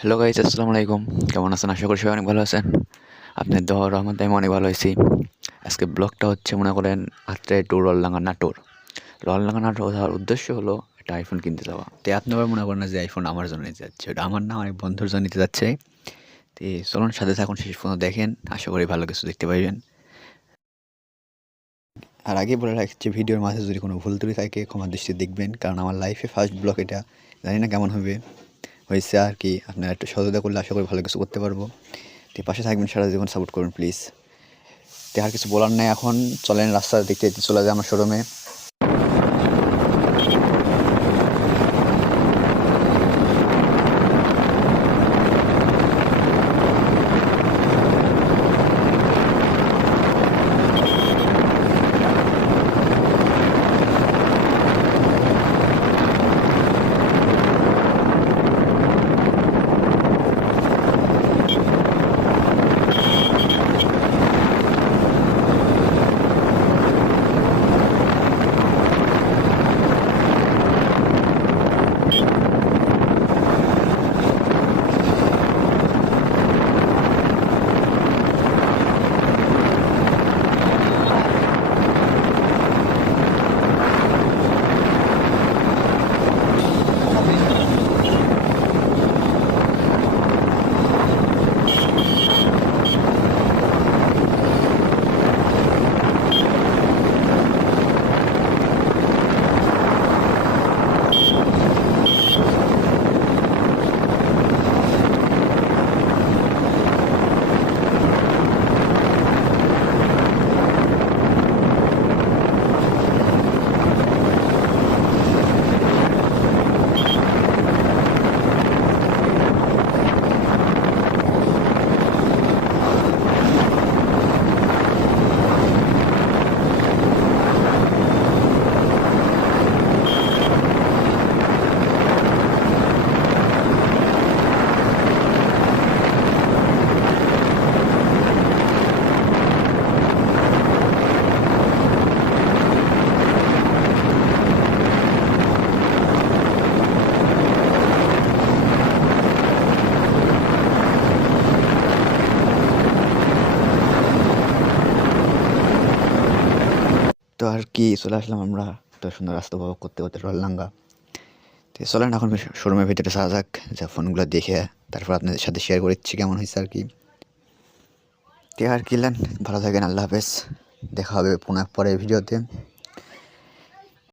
Hello guys, আসসালামু আলাইকুম। কেমন আছেন? আশা করি সবাই অনেক ভালো আছেন। আপনার দোয়ার রহমতে আমি অনেক ভালো আছি। আজকে ব্লগটা হচ্ছে মনে করেন আত্রাই টু রলডাঙ্গা নাটোর। রলডাঙ্গা নাটোর ওঠার উদ্দেশ্য হলো একটা আইফোন কিনতে যাওয়া। তো আপনি আবার মনে করেন না যে আইফোন আমার জন্য নিতে যাচ্ছে, ওটা আমার না, অনেক বন্ধুর জন্য নিতে যাচ্ছে। তো চলুন সাথে থাকুন, শেষ পর্যন্ত দেখেন, আশা করি ভালো কিছু দেখতে পাইবেন। আর আগে বলে রাখছি, ভিডিওর মাঝে যদি কোনো ভুল ত্রুটি থাকে ক্ষমার দৃষ্টিতে দেখবেন, কারণ আমার লাইফে ফার্স্ট ব্লগ এটা। জানি না কেমন হবে, হয়েছে আর কি। আপনারা একটু সহযোগিতা করলে আশা করি ভালো কিছু করতে পারবো। তো পাশে থাকবেন, সারা জীবন সাপোর্ট করুন প্লিজ। তো আর কিছু বলার নেই, এখন চলেন রাস্তা দেখতে দেখতে চলে যায় আমার শোরুমে। তো আর কি, চলে আসলাম আমরা এত সুন্দর রাস্তা উপভোগ করতে করতে রলডাঙ্গা। তো চলেন এখন শোরুমের ভিতরে যাওয়া যাক, যা ফোনগুলো দেখে তারপর আপনাদের সাথে শেয়ার করছি কেমন হয়েছে আর কি। তো আর কিলেন, ভালো থাকেন, আল্লাহ হাফেজ। দেখা হবে পুনঃ পরের ভিডিওতে।